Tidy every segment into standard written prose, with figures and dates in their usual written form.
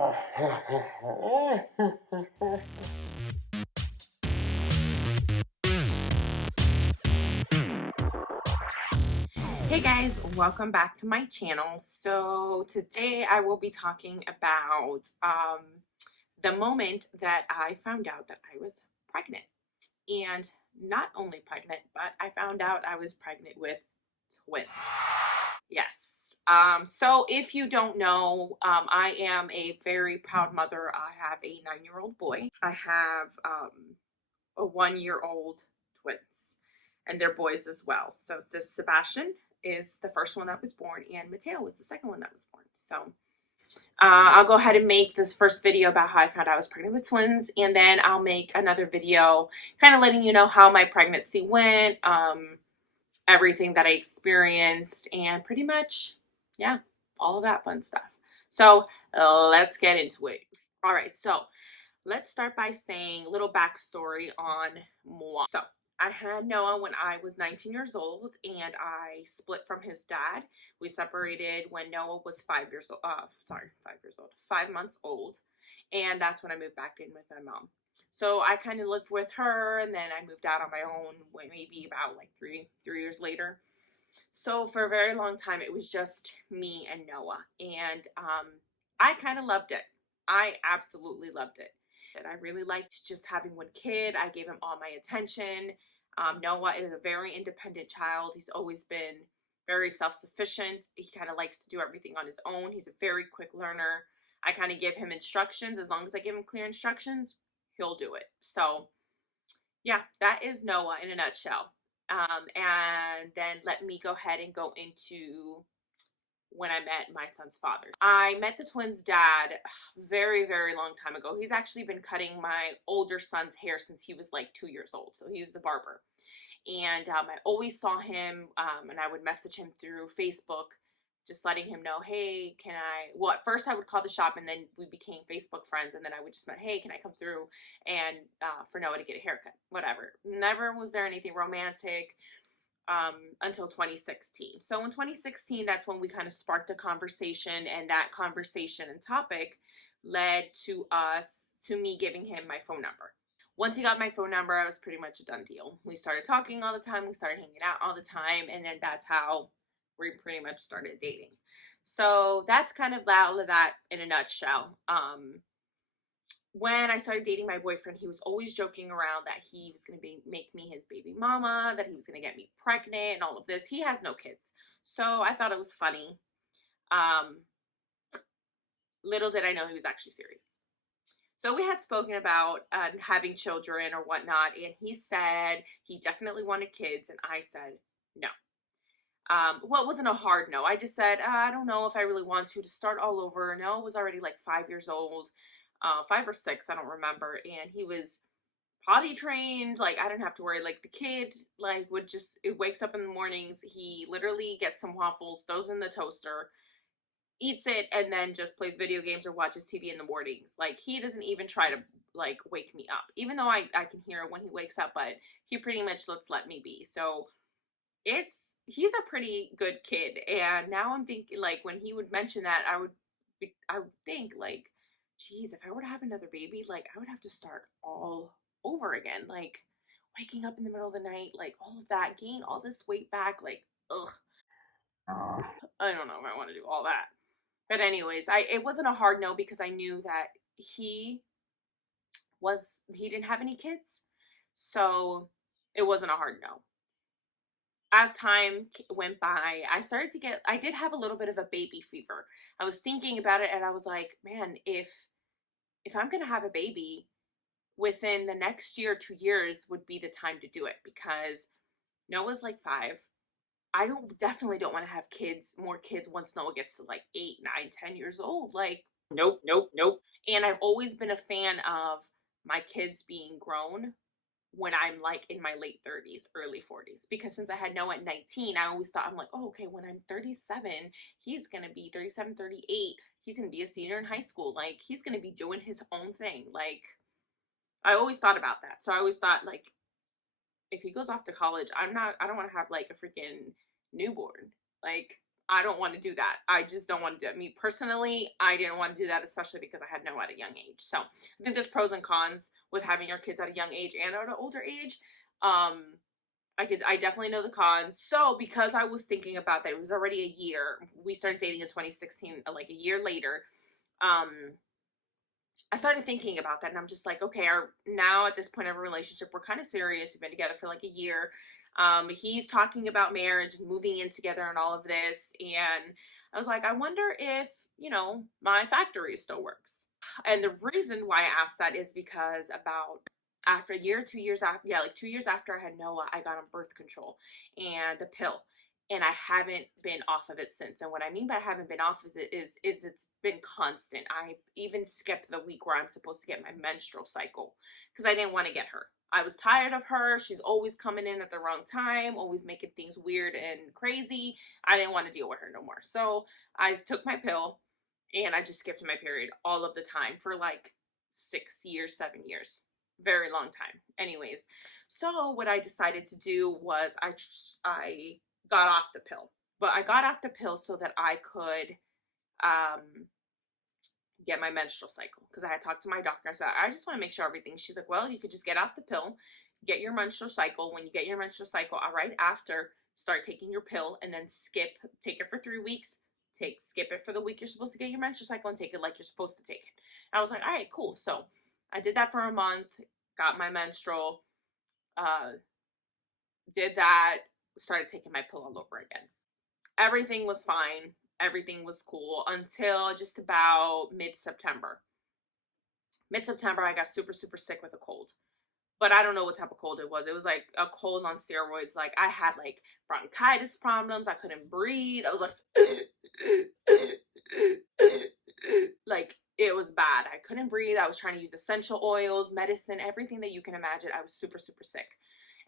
Hey guys, welcome back to my channel. So today I will be talking about the moment that I found out that I was pregnant. And not only pregnant, but I found out I was pregnant with twins. Yes. So if you don't know, I am a very proud mother. I have a 9-year-old boy. I have a 1-year-old twins, and they're boys as well. So Sebastian is the first one that was born, and Mateo was the second one that was born. So I'll go ahead and make this first video about how I found out I was pregnant with twins, and then I'll make another video kind of letting you know how my pregnancy went, everything that I experienced, and pretty much, yeah, all of that fun stuff. So let's get into it. All right, so let's start by saying a little backstory on moi. So I had Noah when I was 19 years old, and I split from his dad. We separated when Noah was 5 years old. 5 months old, and that's when I moved back in with my mom. So I kind of lived with her, and then I moved out on my own. Maybe about like three years later. So for a very long time, it was just me and Noah, and I kind of loved it. I absolutely loved it. And I really liked just having one kid. I gave him all my attention. Noah is a very independent child. He's always been very self-sufficient. He kind of likes to do everything on his own. He's a very quick learner. I kind of give him instructions. As long as I give him clear instructions, he'll do it. So yeah, that is Noah in a nutshell. And then let me go ahead and go into when I met my son's father. I met the twins' dad very, very long time ago. He's actually been cutting my older son's hair since he was like 2 years old. So he was a barber. And I always saw him, and I would message him through Facebook, just letting him know, hey, can I, well, at first I would call the shop, and then we became Facebook friends, and then I would just say, hey, can I come through and for Noah to get a haircut? Whatever. Never was there anything romantic. Until 2016. So in 2016, that's when we kind of sparked a conversation, and that conversation and topic led to me giving him my phone number. Once he got my phone number, I was pretty much a done deal. We started talking all the time. We started hanging out all the time. And then that's how we pretty much started dating. So that's kind of that in a nutshell. When I started dating my boyfriend, he was always joking around that he was going to make me his baby mama, that he was going to get me pregnant and all of this. He has no kids. So I thought it was funny. Little did I know he was actually serious. So we had spoken about having children or whatnot, and he said he definitely wanted kids, and I said no. Well, it wasn't a hard no. I just said, I don't know if I really want to start all over. Noah was already like 5 years old. 5 or 6, I don't remember, and he was potty trained. Like, I didn't have to worry. Like, the kid like it wakes up in the mornings, he literally gets some waffles, throws in the toaster, eats it, and then just plays video games or watches TV in the mornings. Like, he doesn't even try to like wake me up, even though I can hear when he wakes up, but he pretty much let me be. So he's a pretty good kid. And now I'm thinking, like, when he would mention that, I would think like, geez, if I were to have another baby, like, I would have to start all over again. Like, waking up in the middle of the night, like, all of that, gain all this weight back, like, ugh. I don't know if I want to do all that. But anyways, it wasn't a hard no, because I knew that he didn't have any kids. So it wasn't a hard no. As time went by, I did have a little bit of a baby fever. I was thinking about it, and I was like, man, if I'm going to have a baby, within the next year, 2 years would be the time to do it, because Noah's like 5. I definitely don't want to have more kids once Noah gets to like 8, 9, 10 years old. Like, nope, nope, nope. And I've always been a fan of my kids being grown when I'm like in my late 30s, early 40s, because since I had Noah at 19, I always thought, I'm like, oh, okay, when I'm 37, he's going to be 37, 38. He's going to be a senior in high school. Like, he's going to be doing his own thing. Like, I always thought about that. So I always thought, like, if he goes off to college, I don't want to have like a freaking newborn. Like, I don't want to do that. I just don't want to do it. Me personally, I didn't want to do that, especially because I had Noah at a young age. So I think there's pros and cons with having your kids at a young age and at an older age. Um, I definitely know the cons. So because I was thinking about that, it was already a year. We started dating in 2016, like a year later. Um, I started thinking about that, and I'm just like, okay, now at this point of a relationship, we're kind of serious. We've been together for like a year. He's talking about marriage and moving in together and all of this. And I was like, I wonder if, my factory still works. And the reason why I asked that is because about after a year, 2 years after, yeah, like 2 years after I had Noah, I got on birth control and a pill. And I haven't been off of it since. And what I mean by I haven't been off is it's been constant. I even skipped the week where I'm supposed to get my menstrual cycle because I didn't want to get her. I was tired of her. She's always coming in at the wrong time, always making things weird and crazy. I didn't want to deal with her no more. So I took my pill and I just skipped my period all of the time for like 6 years, 7 years. Very long time. Anyways, so what I decided to do was I got off the pill. But I got off the pill so that I could get my menstrual cycle. Because I had talked to my doctor. I said, I just want to make sure everything. She's like, well, you could just get off the pill, get your menstrual cycle. When you get your menstrual cycle, right after, start taking your pill and then take it for 3 weeks. Skip it for the week you're supposed to get your menstrual cycle and take it like you're supposed to take it. And I was like, all right, cool. So I did that for a month, got my menstrual, did that, started taking my pill all over again. Everything was fine. Everything was cool until just about mid-September. Mid-September, I got super, super sick with a cold. But I don't know what type of cold it was. It was like a cold on steroids. Like I had like bronchitis problems. I couldn't breathe. I was like it was bad. I couldn't breathe. I was trying to use essential oils, medicine, everything that you can imagine. I was super, super sick.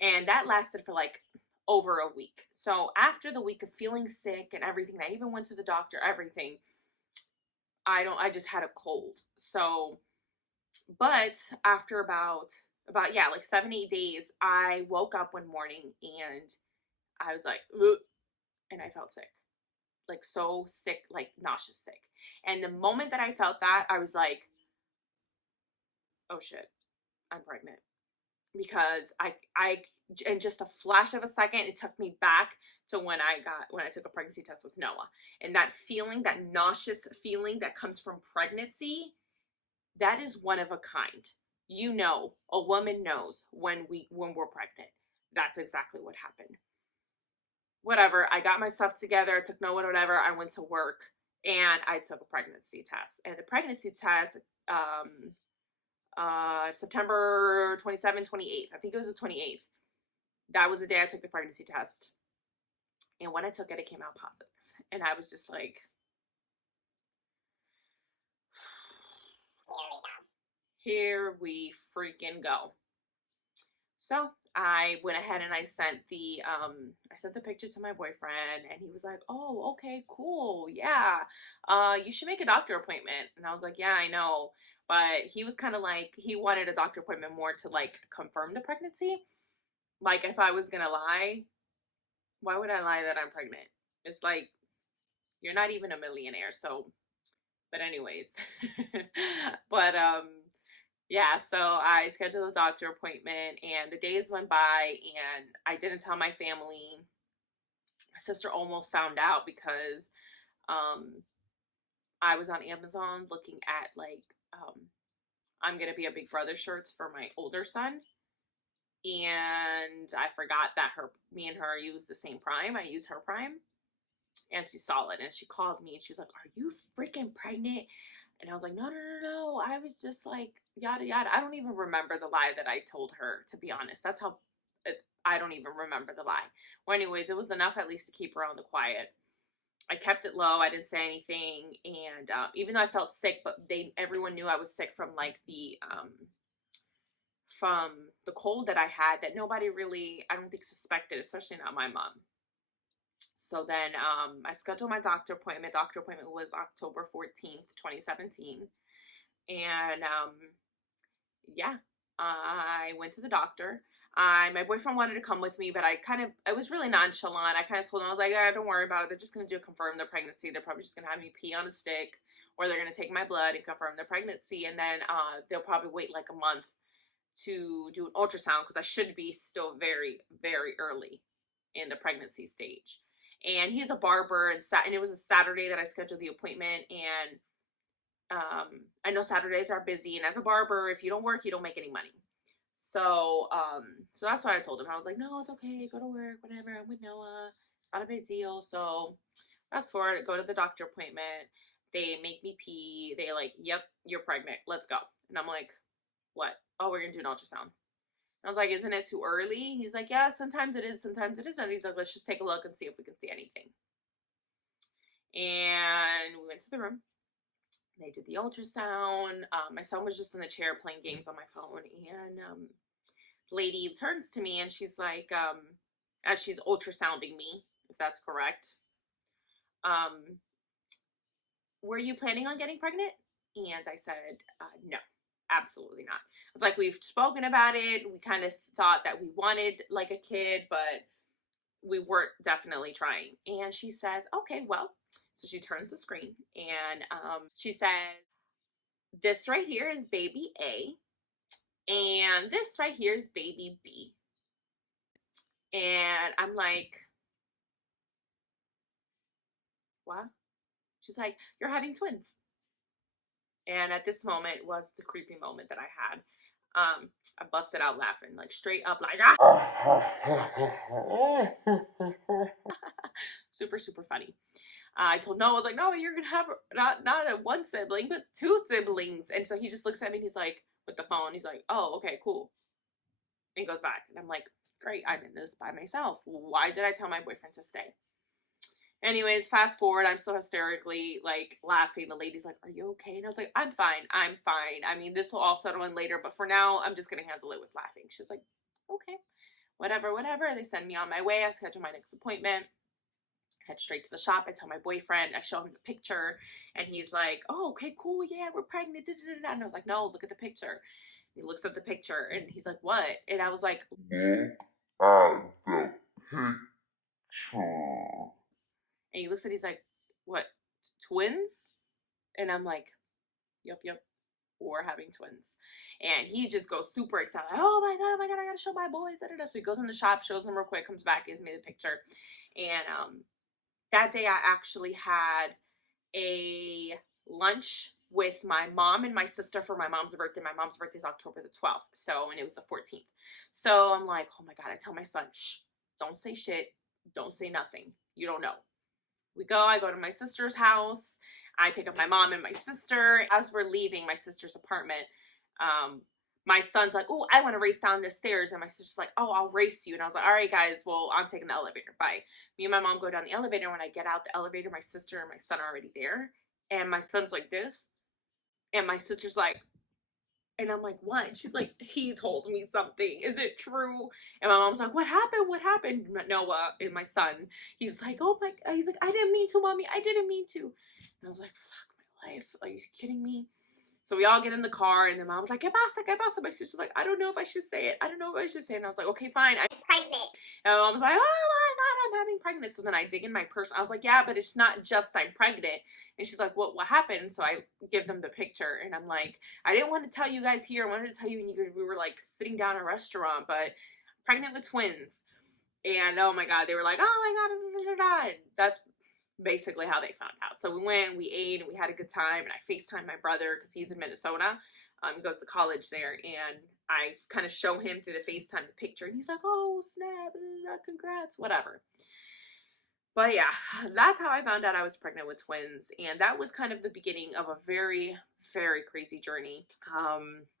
And that lasted for like over a week. So after the week of feeling sick and everything, I even went to the doctor, everything. I just had a cold. So, but after about yeah, like 7-8 days, I woke up one morning and I was like, ugh, and I felt sick. Like so sick, like nauseous sick. And the moment that I felt that, I was like, oh shit, I'm pregnant. Because I in just a flash of a second, it took me back to when I took a pregnancy test with Noah. And that feeling, that nauseous feeling that comes from pregnancy, that is one of a kind. A woman knows when we're pregnant. That's exactly what happened. Whatever, I got myself together, I took Noah, whatever, I went to work and I took a pregnancy test. And the pregnancy test, September 27th, 28th. I think it was the 28th. That was the day I took the pregnancy test. And when I took it, it came out positive. And I was just like, here we freaking go. So I went ahead and I sent the picture to my boyfriend, and he was like, oh, okay, cool, yeah. You should make a doctor appointment. And I was like, yeah, I know. But he was kind of like, he wanted a doctor appointment more to like confirm the pregnancy. Like if I was gonna lie, why would I lie that I'm pregnant? It's like, you're not even a millionaire. So, but anyways, but yeah, so I scheduled a doctor appointment and the days went by and I didn't tell my family. My sister almost found out because I was on Amazon looking at like I'm gonna be a Big Brother shirts for my older son. And I forgot that me and her use the same Prime. I use her Prime. And she saw it and she called me and she was like, are you freaking pregnant? And I was like, no. I was just like, yada, yada. I don't even remember the lie that I told her, to be honest. That's how, I don't even remember the lie. Well, anyways, it was enough at least to keep her on the quiet. I kept it low. I didn't say anything. And even though I felt sick, but everyone knew I was sick from like from the cold that I had that nobody really, I don't think suspected, especially not my mom. So then I scheduled my doctor appointment. Doctor appointment was October 14th, 2017. And yeah, I went to the doctor. My boyfriend wanted to come with me, but I was really nonchalant. I kind of told him, I was like, don't worry about it. They're just going to confirm their pregnancy. They're probably just going to have me pee on a stick, or they're going to take my blood and confirm their pregnancy. And then they'll probably wait like a month to do an ultrasound, because I should be still very, very early in the pregnancy stage. And he's a barber, and it was a Saturday that I scheduled the appointment. And I know Saturdays are busy, and as a barber, if you don't work, you don't make any money. So, so that's what I told him. I was like, no, it's okay. Go to work, whatever. I'm with Noah. It's not a big deal. So, fast forward, go to the doctor appointment. They make me pee. They like, yep, you're pregnant. Let's go. And I'm like, what? Oh, we're gonna do an ultrasound. And I was like, isn't it too early? He's like, yeah, sometimes it is, sometimes it isn't. He's like, let's just take a look and see if we can see anything. And we went to the room. They did the ultrasound. My son was just in the chair playing games on my phone, and the lady turns to me and she's like, as she's ultrasounding me, if that's correct, were you planning on getting pregnant? And I said, no, absolutely not. I was like, we've spoken about it. We kind of thought that we wanted like a kid, but we weren't definitely trying. And she says, okay, well, so she turns the screen and she says, this right here is baby A, and this right here is baby B. And I'm like, what? She's like, you're having twins. And at this moment was the creepy moment that I had. I busted out laughing, like straight up, like, super, super funny. I told Noah, I was like, no, you're gonna have not a one sibling, but two siblings. And so he just looks at me and he's like, with the phone, he's like, oh, okay, cool. And he goes back. And I'm like, great, I'm in this by myself. Why did I tell my boyfriend to stay? Anyways, fast forward, I'm so hysterically like laughing. The lady's like, are you okay? And I was like, I'm fine. I'm fine. I mean, this will all settle in later, but for now, I'm just gonna handle it with laughing. She's like, okay, whatever, whatever. They send me on my way. I schedule my next appointment. Head straight to the shop. I tell my boyfriend, I show him the picture, and he's like, oh, okay, cool, yeah, we're pregnant. And I was like, no, look at the picture. He looks at the picture and he's like, what? And I was like, look at the picture. And he looks at, he's like, what, twins? And I'm like, yep, we're having twins. And he just goes super excited, like, oh my god, I gotta show my boys. So he goes in the shop, shows them real quick, comes back, gives me the picture. And that day I actually had a lunch with my mom and my sister for my mom's birthday. My mom's birthday is October the 12th. So, and it was the 14th. So I'm like, oh my god, I tell my son, shh, don't say shit. Don't say nothing. You don't know. I go to my sister's house. I pick up my mom and my sister. As we're leaving my sister's apartment, my son's like, oh, I want to race down the stairs. And my sister's like, oh, I'll race you. And I was like, all right, guys, well, I'm taking the elevator. Bye. Me and my mom go down the elevator. When I get out the elevator, my sister and my son are already there. And my son's like this. And my sister's like, and I'm like, what? And she's like, he told me something. Is it true? And my mom's like, what happened? What happened? Noah and my son, he's like, oh my, he's like, I didn't mean to, mommy. I didn't mean to. And I was like, fuck my life. Are you kidding me? So we all get in the car, and the mom's like, ¿qué pasa? ¿Qué pasa? My sister's like, I don't know if I should say it. I don't know if I should say it. And I was like, okay, fine. I'm pregnant. And my mom's like, oh my god, I'm having pregnant. So then I dig in my purse. I was like, yeah, but it's not just I'm pregnant. And she's like, what happened? So I give them the picture, and I'm like, I didn't want to tell you guys here. I wanted to tell you when we were like sitting down at a restaurant, but I'm pregnant with twins. And oh my god, they were like, oh my god, and that's basically how they found out. So we went, we ate, and we had a good time. And I FaceTimed my brother because he's in Minnesota. He goes to college there, and I kind of show him through the FaceTime the picture, and he's like, oh snap, congrats, whatever. But yeah, that's how I found out I was pregnant with twins. And that was kind of the beginning of a very, very crazy journey.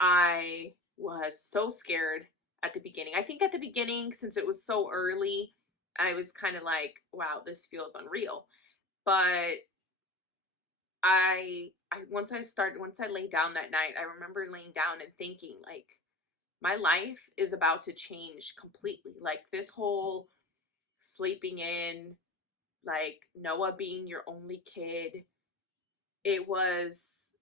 I was so scared at the beginning. I think at the beginning, since it was so early, I was kind of like, wow, this feels unreal. But once I laid down that night, I remember laying down and thinking, like, my life is about to change completely. Like, this whole sleeping in, like, Noah being your only kid, it was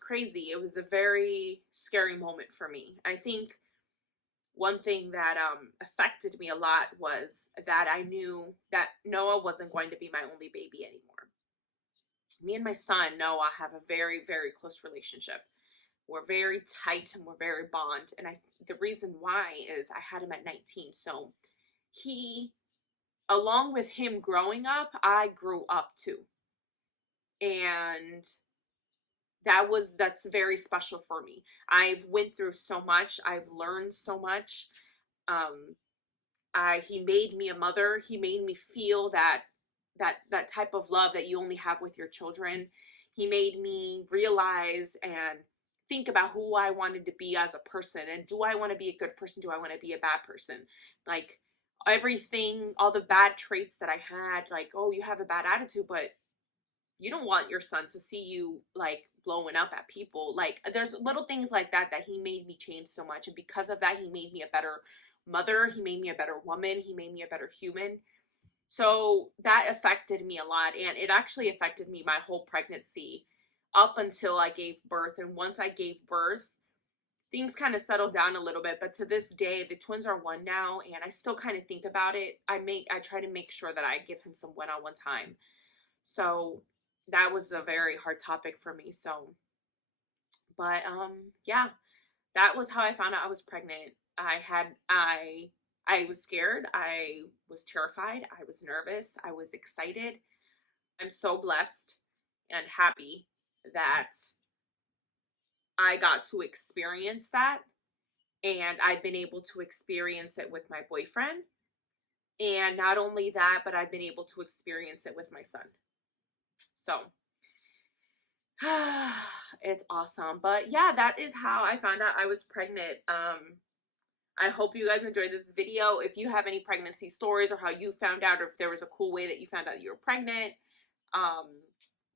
crazy. It was a very scary moment for me. I think one thing that affected me a lot was that I knew that Noah wasn't going to be my only baby anymore. Me and my son, Noah, have a very, very close relationship. We're very tight and we're very bond. And the reason why is I had him at 19. So he, along with him growing up, I grew up too. And that's very special for me. I've went through so much. I've learned so much. Um, he made me a mother. He made me feel that type of love that you only have with your children. He made me realize and think about who I wanted to be as a person, and do I want to be a good person? Do I want to be a bad person? Like everything, all the bad traits that I had, like, oh, you have a bad attitude, but you don't want your son to see you like blowing up at people. Like there's little things like that that he made me change so much, and because of that he made me a better mother, he made me a better woman, he made me a better human. So that affected me a lot, and it actually affected me my whole pregnancy up until I gave birth. And once I gave birth, things kind of settled down a little bit, but to this day the twins are 1 now, and I still kind of think about it. I try to make sure that I give him some one-on-one time. So that was a very hard topic for me. So, but yeah, that was how I found out I was pregnant. I was scared, I was terrified, I was nervous, I was excited. I'm so blessed and happy that I got to experience that, and I've been able to experience it with my boyfriend. And not only that, but I've been able to experience it with my son. So it's awesome. But yeah, that is how I found out I was pregnant. I hope you guys enjoyed this video. If you have any pregnancy stories, or how you found out, or if there was a cool way that you found out you were pregnant, um,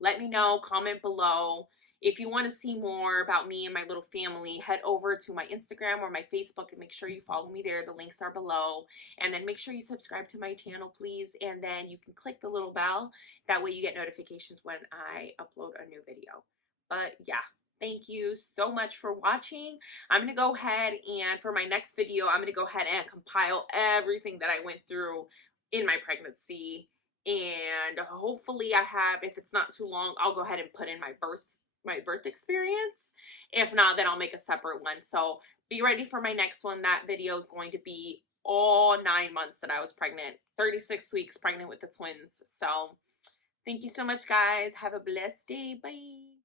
let me know. Comment below. If you want to see more about me and my little family, head over to my Instagram or my Facebook and make sure you follow me there. The links are below. And then make sure you subscribe to my channel, please. And then you can click the little bell. That way you get notifications when I upload a new video. But yeah, thank you so much for watching. I'm going to go ahead and for my next video, I'm going to go ahead and compile everything that I went through in my pregnancy. And hopefully I have, if it's not too long, I'll go ahead and put in my birth experience. If not, then I'll make a separate one. So be ready for my next one. That video is going to be all 9 months that I was pregnant, 36 weeks pregnant with the twins. So thank you so much, guys. Have a blessed day. Bye.